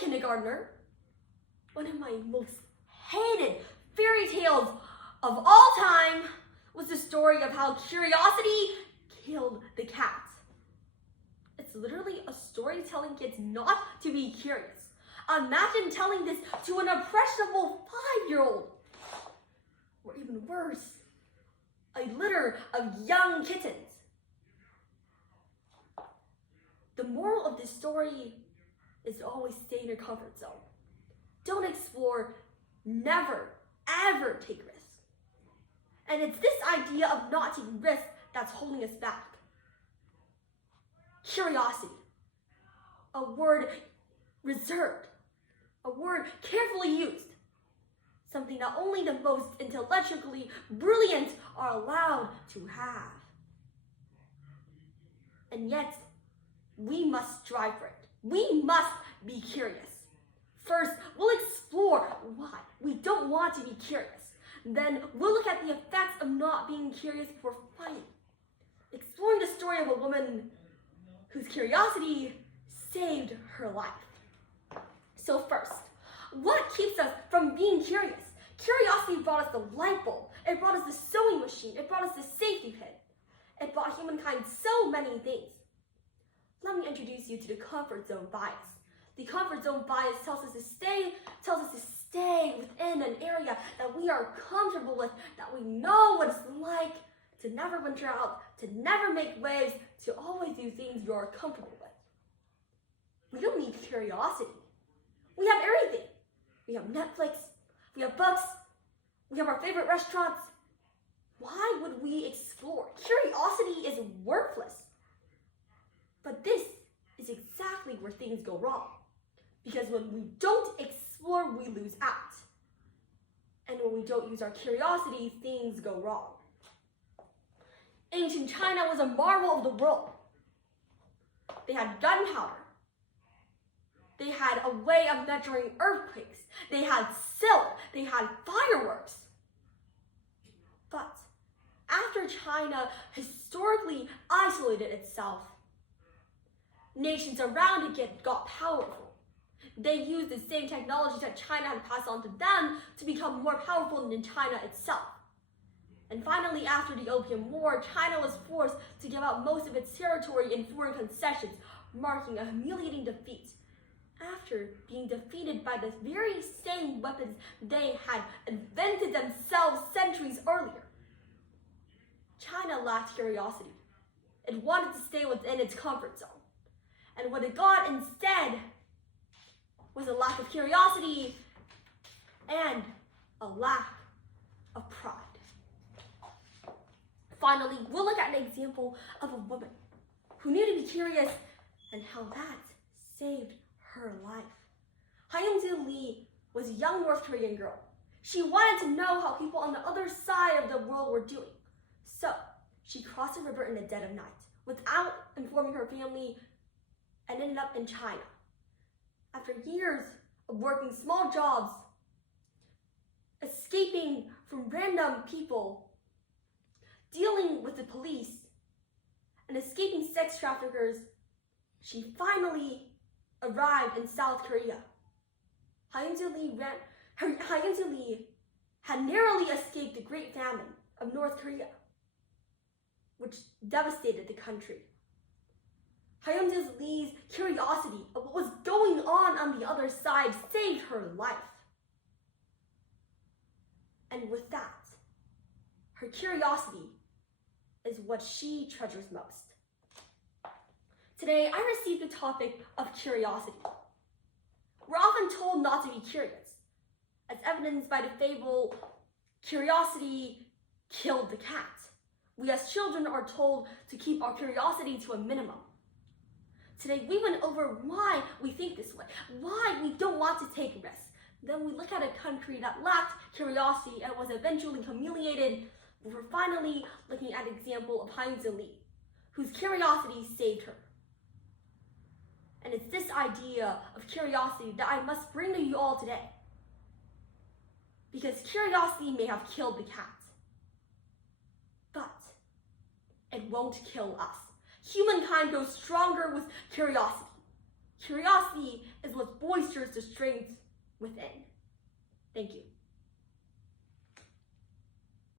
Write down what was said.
a kindergartner, one of my most hated fairy tales of all time was the story of how curiosity killed the cat. It's literally a story telling kids not to be curious. Imagine telling this to an impressionable 5-year-old. Or even worse, a litter of young kittens. The moral of this story is to always stay in your comfort zone. Don't explore, never, ever take risks. And it's this idea of not taking risks that's holding us back. Curiosity, a word reserved, a word carefully used, something that only the most intellectually brilliant are allowed to have. And yet, we must strive for it. We must be curious. First, we'll explore why we don't want to be curious. Then we'll look at the effects of not being curious before fighting. Exploring the story of a woman whose curiosity saved her life. So first, what keeps us from being curious? Curiosity brought us the light bulb. It brought us the sewing machine. It brought us the safety pin. It brought humankind so many things. Let me introduce you to the comfort zone bias. The comfort zone bias tells us to stay within an area that we are comfortable with, that we know what it's like, to never venture out, to never make waves, to always do things you're comfortable with. We don't need curiosity. We have everything. We have Netflix, we have books, we have our favorite restaurants. Why would we explore? Curiosity is worthless. But this is exactly where things go wrong. Because when we don't explore, we lose out. And when we don't use our curiosity, things go wrong. Ancient China was a marvel of the world. They had gunpowder. They had a way of measuring earthquakes. They had silk. They had fireworks. But after China historically isolated itself, nations around it got powerful. They used the same technologies that China had passed on to them to become more powerful than China itself. And finally, after the Opium War, China was forced to give up most of its territory in foreign concessions, marking a humiliating defeat. After being defeated by the very same weapons they had invented themselves centuries earlier. China lacked curiosity. It wanted to stay within its comfort zone. And what it got instead was a lack of curiosity and a lack of pride. Finally, we'll look at an example of a woman who knew to be curious and how that saved her life. Hyunsu Lee was a young North Korean girl. She wanted to know how people on the other side of the world were doing. So she crossed the river in the dead of night without informing her family and ended up in China. After years of working small jobs, escaping from random people, dealing with the police, and escaping sex traffickers, she finally arrived in South Korea. Hyunsu Lee had narrowly escaped the Great Famine of North Korea, which devastated the country. Hyunsu Lee's curiosity of what was going on the other side saved her life. And with that, her curiosity is what she treasures most. Today, I received the topic of curiosity. We're often told not to be curious, as evidenced by the fable, curiosity killed the cat. We as children are told to keep our curiosity to a minimum. Today, we went over why we think this way, why we don't want to take risks. Then we look at a country that lacked curiosity and was eventually humiliated. We're finally looking at an example of Hyunsu Lee, whose curiosity saved her. And it's this idea of curiosity that I must bring to you all today. Because curiosity may have killed the cat, but it won't kill us. Humankind grows stronger with curiosity. Curiosity is what bolsters the strength within. Thank you.